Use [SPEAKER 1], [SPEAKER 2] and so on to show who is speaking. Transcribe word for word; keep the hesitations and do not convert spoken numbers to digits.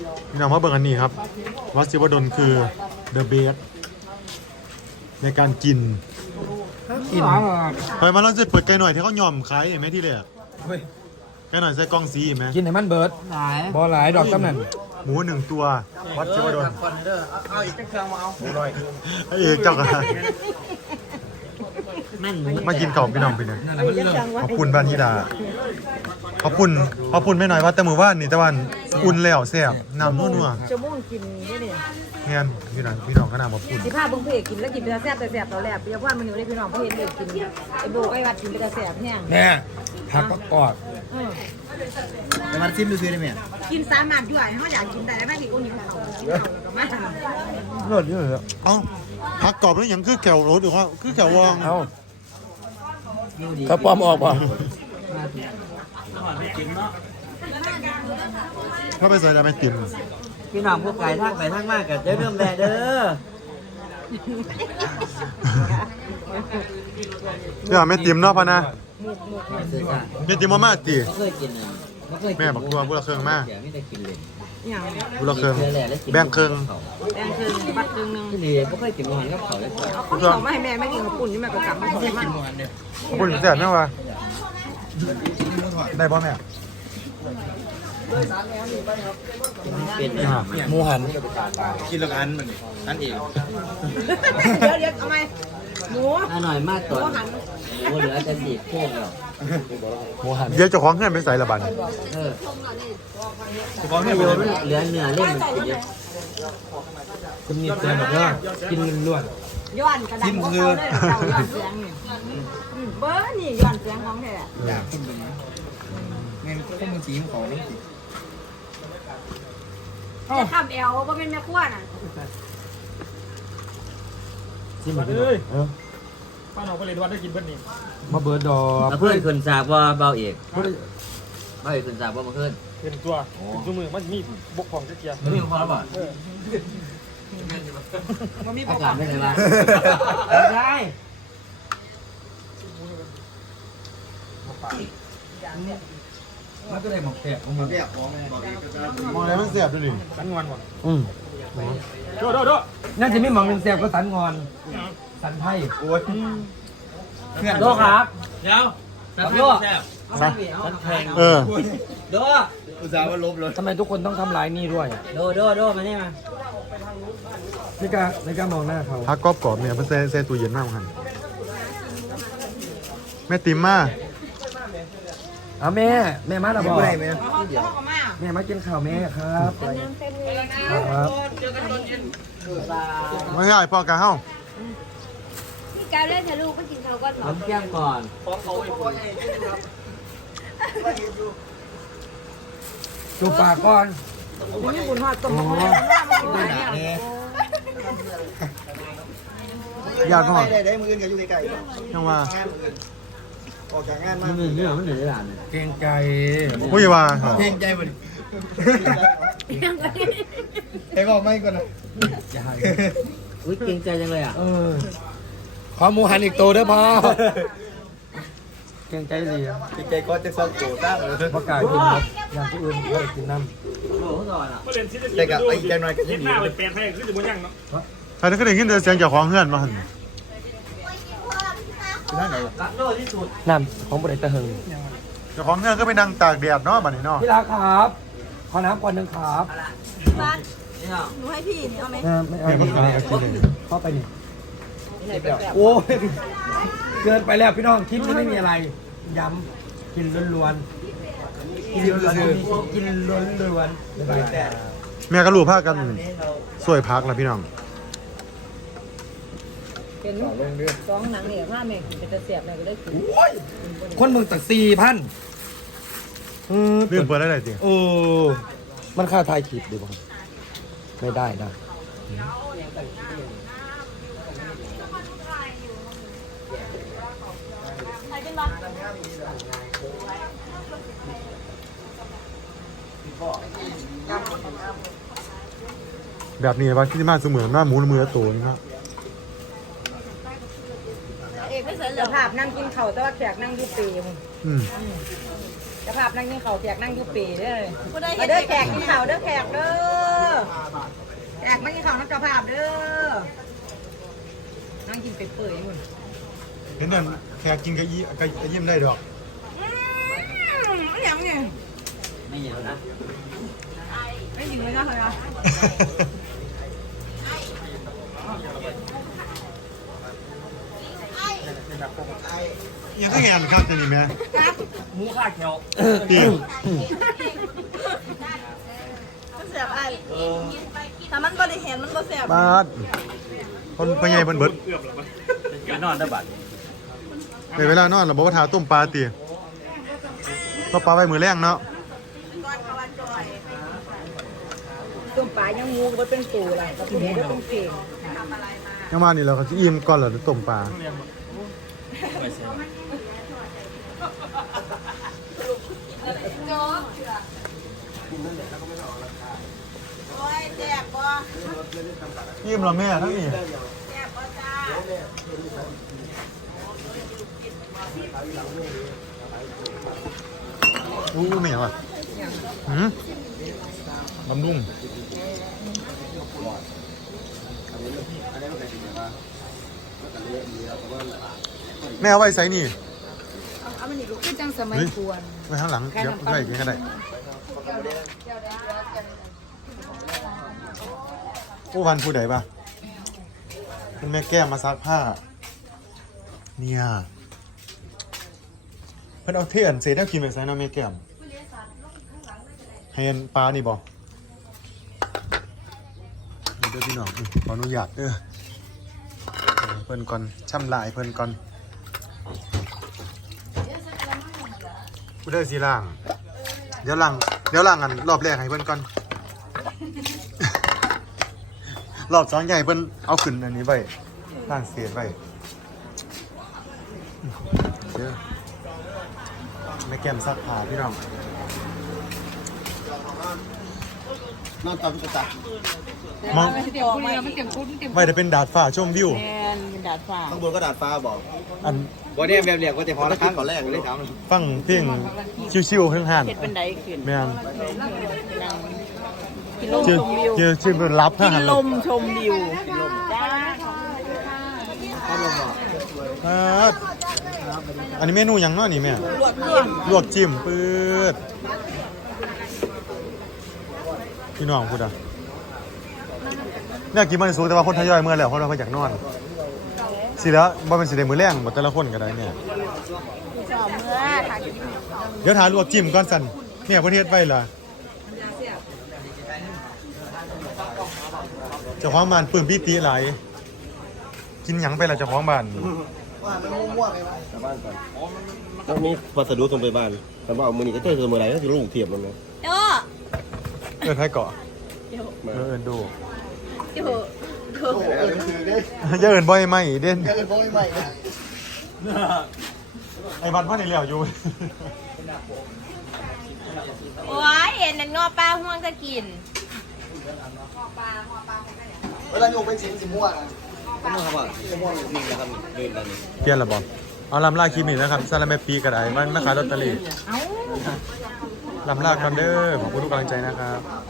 [SPEAKER 1] พี่น้องมาเบิ่งอันนี้ครับวัดศิวดลคือเดอะเบสในการกิน
[SPEAKER 2] กิน
[SPEAKER 1] ไปมาแล้วจะเปิดไก่หน่อยที่เขายอมขายเห็นไหมที่เลยไก่หน่อยใส่กล้องสีเห็นไหม
[SPEAKER 2] กินให้มันเบิร์ด
[SPEAKER 3] หลาย
[SPEAKER 2] บ่หลายดอกตำนั่น
[SPEAKER 1] หมูหนึ่งตัววัดศิวดล
[SPEAKER 3] คอนเดอร์เอาอีกเครื่องมาเอาหมูลอย
[SPEAKER 1] ไอ้เอกเจ้ากัน
[SPEAKER 3] นั่น
[SPEAKER 1] มากินข้าวพี่น้องไปเลยขอบคุณบ้านยิดาขอบคุณขอบคุณไม่น้อยว่าแต่มือว่านนี่แต่วันอุ่นแล้วแซ่บน้ำนัว
[SPEAKER 4] จะม่วงกินนี่เนี่ย
[SPEAKER 1] ๆเงี้ยพี่น้องพี่น้องขนาดขอบคุณ
[SPEAKER 4] สิพาเบิ่งเพจกินแล้วกินเป็นตาแซ่บแต่แซ่บตอนแรกเปียกว่ามันอยู่ในพี่น้องเพจเด็กกินไอ้โบไอ้วัดกินเป็นตาแซ่บแห้ง
[SPEAKER 2] แม่ผักประกอบ
[SPEAKER 3] แต่มันซิมดูซื้อได้ไหม
[SPEAKER 4] กินสามารถด้วยเขาอยากกินแต่ได้ไม่กี่คนกินเขากินเขาแล้วก็มาทำ
[SPEAKER 2] เลิศเยอะ
[SPEAKER 1] เอ้าผักกรอบแล้วยังคือแก้วรถหรือว่าคือแก้ววอง
[SPEAKER 2] เอาถ้าปลอมออกป่ะ
[SPEAKER 1] ถ้าไปใส่จะไม่ติ่ม
[SPEAKER 3] พี่น้องพวกไก่ทักไปทักมากกับเจ้าเริ่มแบเด้อ
[SPEAKER 1] เดี๋ยวไม่ติ่มเนาะพะนะ
[SPEAKER 3] ซื้อจ้ะ
[SPEAKER 1] ไม่ติ่มมามาตี
[SPEAKER 3] ไม่เคยกินเลยไม่เคย
[SPEAKER 1] แม่บอกตัวบุรเครื่องมา
[SPEAKER 3] เดี๋ยวไม่ได้กินเลย
[SPEAKER 4] อย่าง
[SPEAKER 1] บุรเครื่องแบ่งเครื่อง
[SPEAKER 4] แดงครึ่งบัดครึ่งนึง
[SPEAKER 3] ที่นี่ไม่เคยกินอาหารกับเขาเลย
[SPEAKER 4] เอาข้าวมาให้แม่ไม่กินข้าวปุ้นนี่แม่ก็กลับมาขอมา
[SPEAKER 1] ขอบคุณแซ่บแม่ว่าได้ป่ะแม่
[SPEAKER 3] เป็น
[SPEAKER 2] หมูหัน
[SPEAKER 5] กินละอันมันนั่นเอง
[SPEAKER 4] เดี๋ยวเดี๋ยวเอาไหมหมู
[SPEAKER 3] อร่อยมากก่อนหมูเหลือจะดีโค้งหรอก
[SPEAKER 2] หมูหัน
[SPEAKER 1] เดี๋ยวเจ้าของเงินไปใส่ละบัน
[SPEAKER 3] เออ
[SPEAKER 5] เฉพาะ
[SPEAKER 3] ไม่
[SPEAKER 5] เนี่ย
[SPEAKER 3] โยนเหลือเนื้อเล่นมันกินเยอะ
[SPEAKER 2] คุณนี่เต็มแบบว่ากินล้วน
[SPEAKER 4] ย้อนกระดาษของเขาเลยเจ้าย้อนเสียงนี่เบอร์นี่ย้อนเสียงของแท้
[SPEAKER 5] อยากขึ้นไปนะเงินข้อมูลสีของนี่สิ
[SPEAKER 4] จะทำแอลว่าเป็นแม่ขั้วน่ะ
[SPEAKER 2] ที่มันเอ้ย
[SPEAKER 6] ป้าน้องไปเลยวัดได้กินเบิ้ลนี่
[SPEAKER 2] มาเบิร์ดดอก
[SPEAKER 3] เพื่อนคนสาบว่าเบาเอกเบาเอกคนสาบว่ามาขึ้น
[SPEAKER 6] เป็นตัวเป็นตัวมือมันจะมีบกของเกียร์
[SPEAKER 3] ไม่มีความหรอ
[SPEAKER 4] มันมี
[SPEAKER 3] อากาศไม่ไหนมาได้
[SPEAKER 2] มันก็เลยหมกแตกของมัน
[SPEAKER 5] เรียกของบอกอีกก็จะ
[SPEAKER 1] มองอะไรมันแซ่บด้วยนี่
[SPEAKER 6] สันงอนว่ะ
[SPEAKER 2] อืม
[SPEAKER 6] โดดโดดโดด
[SPEAKER 2] น่าจะไม่หมองหนึ่งแซ่บก็สันงอนสันไพ่
[SPEAKER 5] โอ้ยเพื่อน
[SPEAKER 3] โดครับเดี๋ยวสันโด
[SPEAKER 1] สันแพงเออ
[SPEAKER 3] โด
[SPEAKER 5] อุตส่าห์ว่าลบเลย
[SPEAKER 2] ทำไมทุกคนต้องทำลายนี่ด้วย
[SPEAKER 3] โดโดโดมาเนี่ยมา
[SPEAKER 2] ไม่กล้าไม่กล้ามองหน้าเขา
[SPEAKER 1] ผักกรอบกรอบเนี่ยมันแซ่แซ่ตู้เย็นมากหันแม่ติ่มมา
[SPEAKER 2] เอาแม่แม่มาแล้วบอก
[SPEAKER 5] ไม่ได้ไหม
[SPEAKER 2] แม่มากินข้าวแม่ครับครับ
[SPEAKER 1] ไม่ใช่พ่อกาเฮ้า
[SPEAKER 4] นี่การเล่นทะลุก็กินเขาก็หรอ
[SPEAKER 3] น้ำเที่ยงก่อน
[SPEAKER 2] จูบปากก่อน
[SPEAKER 4] นี่บุญหอดต้มมะม่วงมากินหลายเนี่ย
[SPEAKER 1] ญาติพ่อ
[SPEAKER 5] ได้ได้มืออื่นกับอยู่ไกล
[SPEAKER 1] ยังว่า
[SPEAKER 5] ๆงานอื่นออกจากงานมา
[SPEAKER 3] มันเหนื่อยเรื่องมันเหนื่อยหลาน
[SPEAKER 2] เกรงใจ
[SPEAKER 1] อุ้ยว่า
[SPEAKER 5] เพลงใจมันไอ้บอกไม่ก่อนนะ
[SPEAKER 2] อย่าให้
[SPEAKER 3] อุ้ยเกรงใจจังเลยอ่ะ
[SPEAKER 2] เออขอหมูหันอีกตัวเด้อพ่อเกรงใจเลย
[SPEAKER 5] ใจก็จะซ่อนโกตั้งเลย
[SPEAKER 2] ประกาศกินครับอย่างที่อื่นไม่ได้กินน้
[SPEAKER 3] โอ้โหก่อนอ่ะ
[SPEAKER 6] ก็เรียนซิส
[SPEAKER 5] แต่กับไอ้แกหน่อยก็
[SPEAKER 6] เฮ็
[SPEAKER 5] ยั
[SPEAKER 6] ด
[SPEAKER 5] ง
[SPEAKER 6] ห
[SPEAKER 5] ดี
[SPEAKER 6] น้าไปแปลนให้คือจะบนยังเนาะ
[SPEAKER 1] ใครนั้นก็ได้ยินเสียงเจ้าของเฮือนมาหัน
[SPEAKER 5] นั่นไหน
[SPEAKER 3] รักโดที่สุด
[SPEAKER 2] ำน้ำของบริษัทเฮง
[SPEAKER 1] เจ้าของเฮือนก็ไปนั่งตากแดดเนาะบัดนี้เนาะ
[SPEAKER 2] พี่รักครับ ขอน้ำก่อนหนึ่งครับ
[SPEAKER 4] บ้าน
[SPEAKER 3] นี่เหรอ
[SPEAKER 4] หนูให้พี่เอาไหม
[SPEAKER 2] น้ำไม่เอาไม่เอาเอากินเลยเข้าไปนี่โอ้ยเกินไปแล้วพี่น้องคลิปนี้ไม่มีอะไร ย้ำกินล้วนๆกินล้วนๆกินล้วนๆบ๊ายบาย
[SPEAKER 1] แม่ก็รู้พากันสวยพักแล้วพี่น้อง
[SPEAKER 4] เป็นสองหนังเนี่ยผ้าแม่กินเป็นตะเสียบแม่ก็ได้กิน
[SPEAKER 2] โอ้ยคนเมืองตักสี่พันเออ
[SPEAKER 1] เรื่องเปิดได้เลยจริง
[SPEAKER 2] เออมันค่าทายขีดดีป่ะไม่ได้นะ
[SPEAKER 1] แบบนี้ว่าที่มาเสมือนหน้าหมูมือโตนี่ครับ
[SPEAKER 4] เอกไม่เสร็จเลยภาพนั่งกินเข่าแต่ว่าแขกนั่งยุปีมึง
[SPEAKER 1] อืม
[SPEAKER 4] จะภาพนั่งกินเข่าแขกนั่งยุปีเด้อมาเด้อแขกกินเข่าเด้อแขกเด้อข่าวนักกระภาพเด้อนั่งกินเป็ดเปื่อยหมด
[SPEAKER 1] เห็นนั่นแขกกินกะยี่กะยิ้มได้ดอก
[SPEAKER 4] อย่างเนี่ย
[SPEAKER 3] ไม่เย็นแล้วนะ
[SPEAKER 4] ไม่ยิงเลยนะเลยนะ
[SPEAKER 1] ยังต้องเห็นครับจะนี่แม่
[SPEAKER 6] หมูข้าแขว
[SPEAKER 1] ตี
[SPEAKER 7] มันแสบไอ้ถ้ามันบริเห็นมันบ่แสบ
[SPEAKER 1] บาดคนพญายบนเบิด
[SPEAKER 6] เกือบแล้วมั้ย
[SPEAKER 3] ไปนอนได้บัด
[SPEAKER 1] ในเวลานอนเราบอกว่าถาต้มปลาตีก็ปลาไว้มือแรงเนาะ
[SPEAKER 7] ก่อนเขาว่าจอย
[SPEAKER 4] ต้มปลายังงูก็เป็นตูอะไรก็เป็นก็เป็นเก่ง
[SPEAKER 1] ยังมานี่เราก็จะอิ่มก่อนเหรอต้มปลา
[SPEAKER 7] โอ้ยแสบบ่
[SPEAKER 1] อิ่มเหรอแม่ทั้งนี้
[SPEAKER 7] แสบบ่จ้า
[SPEAKER 1] อู้ไม่เหรอหืมบำรุงแม่เอาไว้ใส่นี่
[SPEAKER 4] เอามันนี่ลูกคือจังสมัยควร
[SPEAKER 1] ไว้ข้างหลังเดี๋ยวไว้กินก็ได้ผู้พันผู้ใดปะเป็นแม่แก้มมาซักผ้าเนี่ยเพิ่นเอาเทียนเศษแนวกินไปใส่น้ำแม่แก้มให้อันปลานี่บ่นี่เด้อพี่น้องนี่ขออนุญาตเด้อเพิ่นก่อนช่ำลายเพิ่นก่อนผู้เด้อสิล่าง เดี๋ยวล่างเดี๋ยวล่างกันรอบแรกให้เพิ่นก่อน รอบสองใหญ่เพิ่นเอาขึ้นอันนี้ไว้ล่างเศษไว้เด้อแม่แก้มซักผ้าพี่น้อง
[SPEAKER 5] นอนตามตุ๊กตาม
[SPEAKER 1] อง
[SPEAKER 4] มันเต็มคุณเลยมันเต็มคุณเต็ม
[SPEAKER 1] ไว้จะเป็นดาดฟ้าชมวิว
[SPEAKER 4] แทนเป็นดาดฟ้า
[SPEAKER 5] ข้างบนก็ดาดฟ้าบอก
[SPEAKER 1] อัน
[SPEAKER 5] วันนี้แบบเรียกว่าจะพอละครั้งก่อนแรกเลยครับ
[SPEAKER 1] ฟังเพลงชิวๆข้างห้าน
[SPEAKER 4] เห็ดเป็นไดขึ้น
[SPEAKER 1] แม่น
[SPEAKER 4] กินลม
[SPEAKER 1] ชื่อ
[SPEAKER 4] ชมวิว
[SPEAKER 1] ชื่อชื่อเป็นรับข้าง
[SPEAKER 4] กิ
[SPEAKER 1] หั
[SPEAKER 4] น
[SPEAKER 1] น
[SPEAKER 4] ลมชมวิวจ้า
[SPEAKER 1] เอออันนี้เมนูหยังเนาะนี่แม่
[SPEAKER 4] ลวกลวก
[SPEAKER 1] ลวกจิ้มปื๊ดพี่น้องพูดอ่ะเนี่ยกินมันสูงแต่ว่าคนทยอยเมื่อแล้วเพราะเราไปจากนอนสิแล้วบ่เป็นสิได้มื้อแรงหมดแต่ละคนก็ได้เนี่ย
[SPEAKER 4] ชอบเมื่อทาน
[SPEAKER 1] เดี๋ยวทานลวกจิ้มก่อนสั่นเนี่ยประเทศไว้ล่ะเจ้าของบ้านปื้มพี่ตีหลายกินหยังไปล่ะเจ้าของบ้านนี่
[SPEAKER 8] ต้องมีวัสดุส่งไปบ้านแต่ว่าเอามือนี้ก็เจอเจอมือไหนก็จะลูกเทียบมันเลย
[SPEAKER 7] โอ้
[SPEAKER 1] เอิ้นให้เกาะเออเอิ้นดู
[SPEAKER 7] โอ้
[SPEAKER 1] อย่าเอิ้นบ่อยไหมเด่นไอ้บัดพ่อนี่แล้วอยู่
[SPEAKER 7] โอ้ยเห็นนั่นงอปลาห่วงจะกิน
[SPEAKER 5] เวลาโยกไปสิงสิม่วง
[SPEAKER 8] ก็มาครับว่าจะม่วงมีนะครับเดินกันนี่
[SPEAKER 1] เปลี่ยนและบ่เอาลำลาคลิปนี้นะครับซาลาแมปีก็ได้มันมาขายลอตเตอรี่ลำลากันเด้อขอบคุณทุกกำลังใจนะครับ